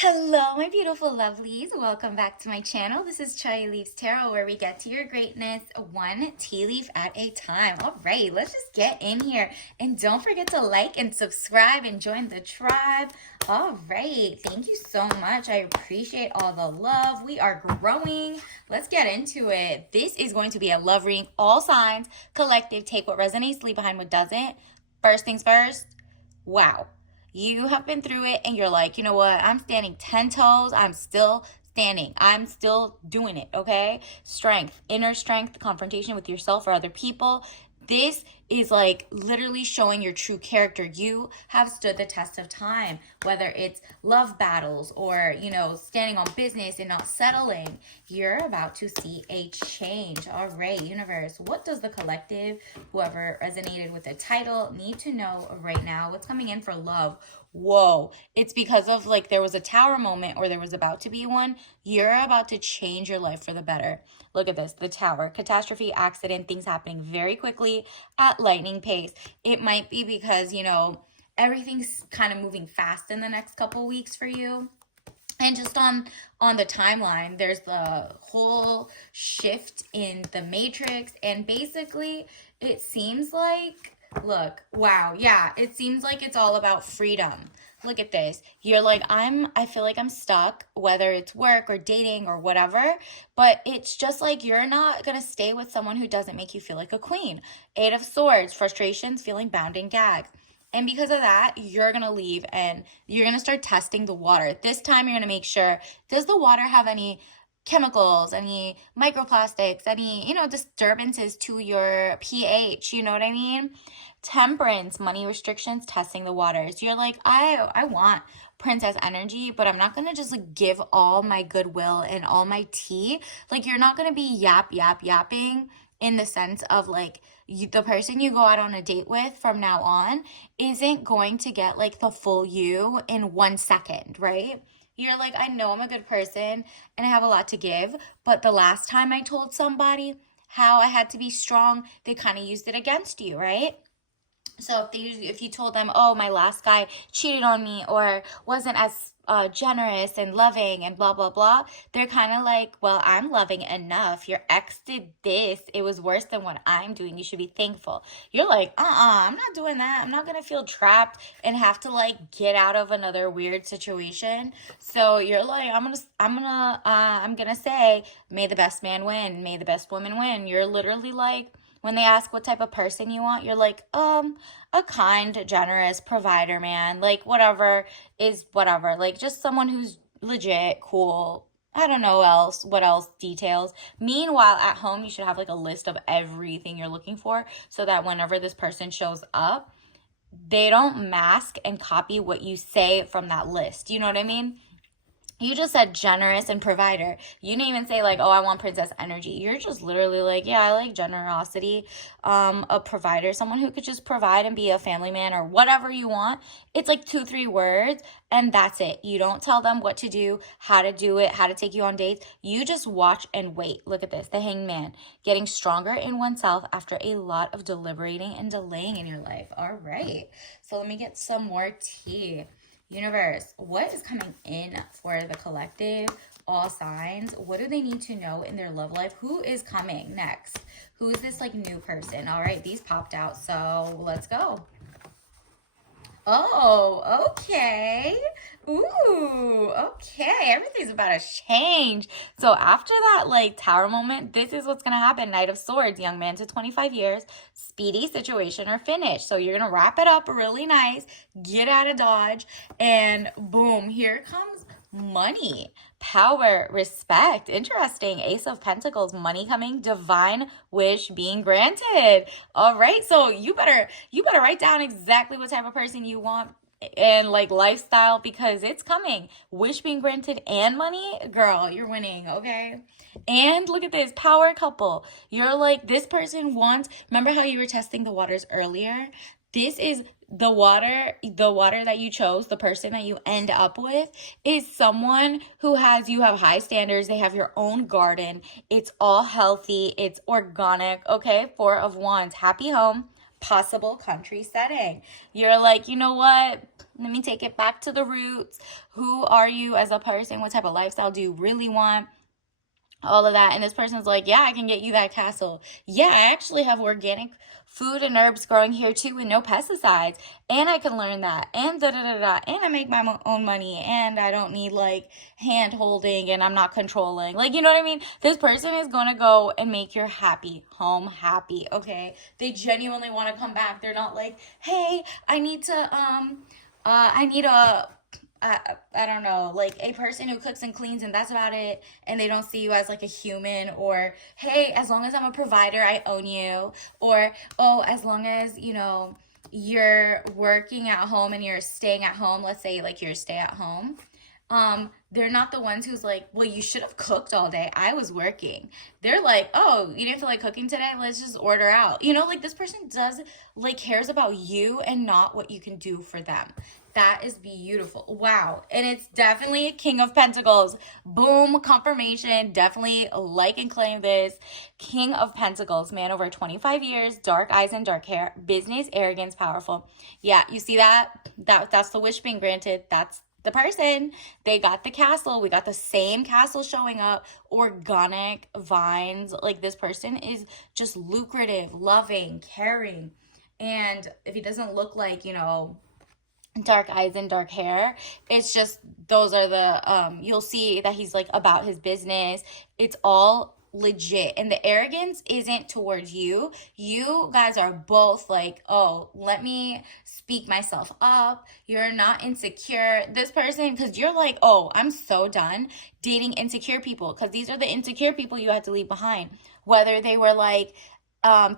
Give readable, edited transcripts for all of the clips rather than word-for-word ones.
Hello, my beautiful lovelies. Welcome back to my channel. This is Chai Leaves Tarot, where we get to your greatness one tea leaf at a time. All right, let's just get in here. And don't forget to like and subscribe and join the tribe. All right, thank you so much. I appreciate all the love. We are growing. Let's get into it. This is going to be a love reading. All signs, collective, take what resonates, leave behind what doesn't. First things first, wow. You have been through it and you're like, you know what? I'm standing 10 toes. I'm still standing. I'm still doing it, okay? Strength, inner strength, confrontation with yourself or other people. This is like literally showing your true character. You have stood the test of time, whether it's love battles or, standing on business and not settling. You're about to see a change. All right, universe, what does the collective, whoever resonated with the title, need to know right now? What's coming in for love? Whoa, it's because of like there was a tower moment or there was about to be one. You're about to change your life for the better. Look at this, the tower, catastrophe, accident, things happening very quickly at lightning pace. It might be because, everything's kind of moving fast in the next couple weeks for you. And just on the timeline, there's the whole shift in the matrix, and basically it seems like, look, wow, yeah, it seems like it's all about freedom. Look at this. You're like, I feel like I'm stuck, whether it's work or dating or whatever, but it's just like you're not going to stay with someone who doesn't make you feel like a queen. Eight of Swords, frustrations, feeling bound and gagged. And because of that, you're going to leave and you're going to start testing the water. This time, you're going to make sure, does the water have any chemicals, any microplastics, any, disturbances to your pH? You know what I mean? Temperance, money restrictions, testing the waters. You're like, I want princess energy, but I'm not going to just like give all my goodwill and all my tea. Like, you're not going to be yapping in the sense of like, the person you go out on a date with from now on isn't going to get like the full you in 1 second, right? You're like, I know I'm a good person and I have a lot to give, but the last time I told somebody how I had to be strong, they kind of used it against you, right? So if you told them, oh, my last guy cheated on me or wasn't as generous and loving and blah, blah, blah, they're kind of like, well, I'm loving enough. Your ex did this. It was worse than what I'm doing. You should be thankful. You're like, I'm not doing that. I'm not going to feel trapped and have to like get out of another weird situation. So you're like, I'm going to say, may the best man win. May the best woman win. You're literally like, when they ask what type of person you want, you're like, a kind, generous provider, man. Like, whatever is whatever. Like, just someone who's legit, cool. I don't know what else details. Meanwhile, at home, you should have like a list of everything you're looking for so that whenever this person shows up, they don't mask and copy what you say from that list. You know what I mean? You just said generous and provider. You didn't even say like, oh, I want princess energy. You're just literally like, yeah, I like generosity. A provider, someone who could just provide and be a family man or whatever you want. It's like 2-3 words and that's it. You don't tell them what to do, how to do it, how to take you on dates. You just watch and wait. Look at this, the hangman, getting stronger in oneself after a lot of deliberating and delaying in your life. All right, so let me get some more tea. Universe, what is coming in for the collective? All signs. What do they need to know in their love life? Who is coming next? Who is this like new person? All right, these popped out, so let's go. Oh, okay. Ooh, okay. Everything's about to change. So after that like tower moment, this is what's going to happen. Knight of Swords, young man to 25 years, speedy situation or finish. So you're going to wrap it up really nice, get out of Dodge, and boom, here comes money, power, respect. Interesting. Ace of Pentacles, money coming, divine wish being granted. All right, so you better write down exactly what type of person you want and like lifestyle, because it's coming. Wish being granted and money, girl, you're winning. Okay. And look at this, power couple. You're like, this person wants, remember how you were testing the waters earlier? This is the water that you chose, the person that you end up with is someone who you have high standards. They have your own garden. It's all healthy. It's organic. Okay. 4 of Wands, happy home, possible country setting. You're like, you know what? Let me take it back to the roots. Who are you as a person? What type of lifestyle do you really want? All of that. And this person's like, yeah, I can get you that castle. Yeah, I actually have organic food and herbs growing here too with no pesticides. And I can learn that. And da da da da. And I make my own money. And I don't need like hand holding and I'm not controlling. Like, you know what I mean? This person is going to go and make your happy home happy. Okay. They genuinely want to come back. They're not like, hey, I need to, I need a, I don't know, like a person who cooks and cleans and that's about it, and they don't see you as like a human, or hey, as long as I'm a provider, I own you, or oh, as long as, you know, you're working at home and you're staying at home, let's say like you're stay at home, they're not the ones who's like, well, you should have cooked all day. I was working. They're like, oh, you didn't feel like cooking today? Let's just order out. You know, like this person does like cares about you and not what you can do for them. That is beautiful. Wow. And it's definitely a King of Pentacles. Boom, confirmation. Definitely like and claim this. King of Pentacles, man over 25 years, dark eyes and dark hair, business, arrogance, powerful. Yeah, you see that? That's the wish being granted. That's the person. They got the castle. We got the same castle showing up. Organic vines. Like this person is just lucrative, loving, caring. And if he doesn't look like, you know, dark eyes and dark hair, it's just those are the you'll see that he's like about his business. It's all legit, and the arrogance isn't towards you. You guys are both like, oh, let me speak myself up. You're not insecure, this person, because you're like, oh, I'm so done dating insecure people, because these are the insecure people you had to leave behind, whether they were like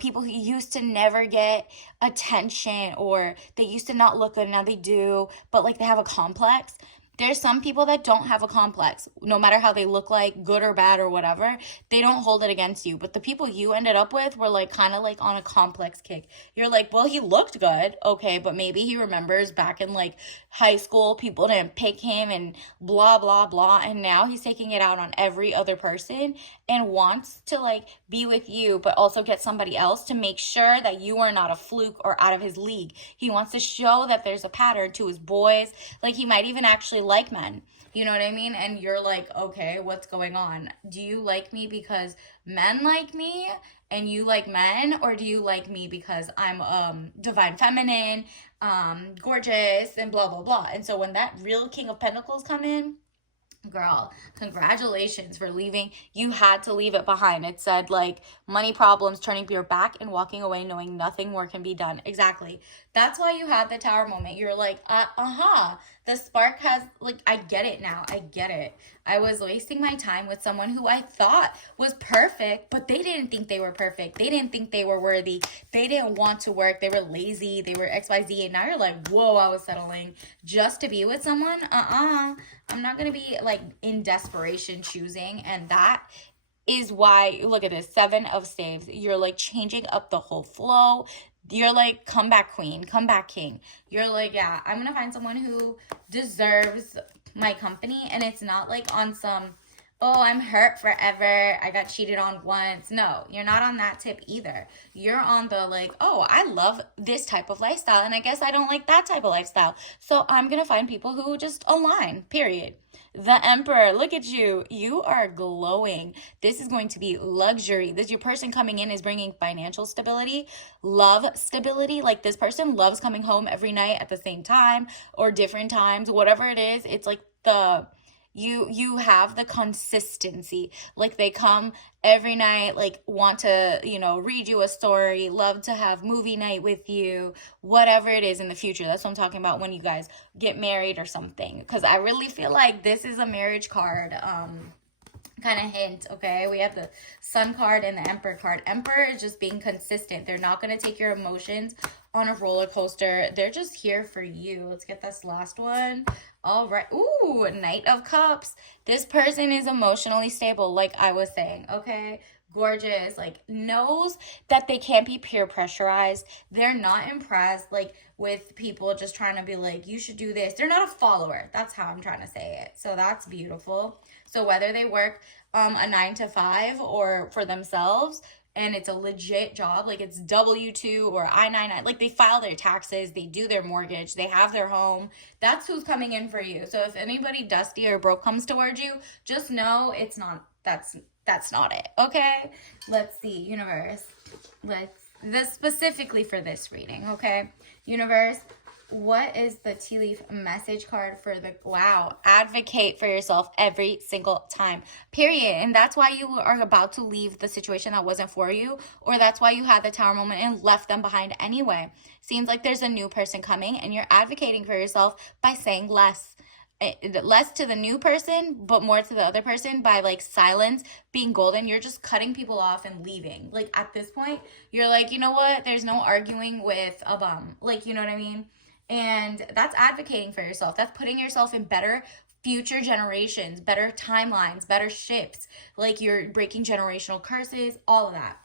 people who used to never get attention, or they used to not look good, now they do, but like they have a complex. There's some people that don't have a complex, no matter how they look like, good or bad or whatever, they don't hold it against you. But the people you ended up with were like kind of like on a complex kick. You're like, well, he looked good, okay, but maybe he remembers back in like high school, people didn't pick him and blah, blah, blah. And now he's taking it out on every other person and wants to like be with you, but also get somebody else to make sure that you are not a fluke or out of his league. He wants to show that there's a pattern to his boys. Like he might even actually like men. You know what I mean? And you're like, okay, what's going on? Do you like me because men like me and you like men? Or do you like me because I'm divine feminine, gorgeous, and blah, blah, blah. And so when that real King of Pentacles come in, girl, congratulations for leaving. You had to leave it behind. It said like money problems, turning your back and walking away knowing nothing more can be done. Exactly. That's why you had the tower moment. You're like, the spark has, like, I get it now. I get it. I was wasting my time with someone who I thought was perfect, but they didn't think they were perfect. They didn't think they were worthy. They didn't want to work. They were lazy. They were XYZ. And now you're like, whoa, I was settling just to be with someone. I'm not going to be like in desperation choosing. And that is why, look at this, 7 of Staves. You're like changing up the whole flow. You're like, come back queen, come back king. You're like, yeah, I'm going to find someone who deserves my company. And it's not like on some, oh, I'm hurt forever, I got cheated on once. No, you're not on that tip either. You're on the like, oh, I love this type of lifestyle, and I guess I don't like that type of lifestyle. So I'm going to find people who just align, period. The Emperor, look at you. You are glowing. This is going to be luxury. This your person coming in is bringing financial stability, love stability. Like this person loves coming home every night at the same time or different times, whatever it is. It's like the you have the consistency. Like they come every night, like want to, you know, read you a story, love to have movie night with you, whatever it is in the future. That's what I'm talking about when you guys get married or something, because I really feel like this is a marriage card kind of hint. Okay, we have the Sun card and the Emperor card. Emperor is just being consistent. They're not going to take your emotions on a roller coaster. They're just here for you. Let's get this last one. All right. Ooh, Knight of Cups. This person is emotionally stable, like I was saying. Okay, gorgeous. Like knows that they can't be peer pressurized. They're not impressed like with people just trying to be like, you should do this. They're not a follower. That's how I'm trying to say it. So that's beautiful. So whether they work a 9 to 5 or for themselves, and it's a legit job, like it's W-2 or I-99, like they file their taxes, they do their mortgage, they have their home, that's who's coming in for you. So if anybody dusty or broke comes towards you, just know it's not, that's not it, okay? Let's see, universe. This specifically for this reading, okay? Universe, what is the tea leaf message card for the, wow, advocate for yourself every single time, period. And that's why you are about to leave the situation that wasn't for you, or that's why you had the tower moment and left them behind anyway. Seems like there's a new person coming, and you're advocating for yourself by saying less to the new person, but more to the other person by like silence being golden. You're just cutting people off and leaving. Like at this point, you're like, you know what? There's no arguing with a bum. Like, you know what I mean? And that's advocating for yourself. That's putting yourself in better future generations, better timelines, better ships. Like you're breaking generational curses, all of that.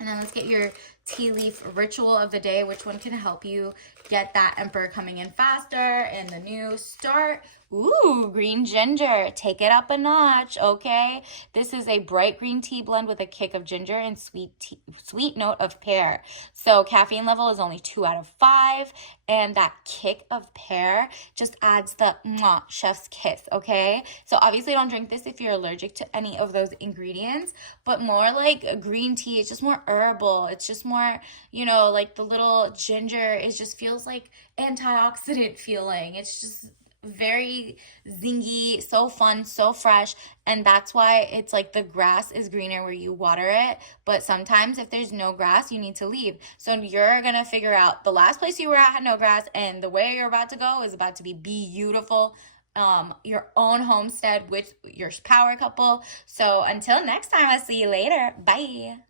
And then let's get your tea leaf ritual of the day. Which one can help you get that emperor coming in faster and the new start? Ooh, green ginger. Take it up a notch, okay? This is a bright green tea blend with a kick of ginger and sweet note of pear. So caffeine level is only 2 out of 5. And that kick of pear just adds the mwah, chef's kiss, okay? So obviously don't drink this if you're allergic to any of those ingredients. But more like green tea, it's just more herbal. It's just more, you know, like the little ginger, it just feels like antioxidant feeling. It's just very zingy, so fun, so fresh. And that's why it's like the grass is greener where you water it. But sometimes if there's no grass, you need to leave. So you're gonna figure out the last place you were at had no grass, and the way you're about to go is about to be beautiful. Your own homestead with your power couple. So until next time, I'll see you later. Bye.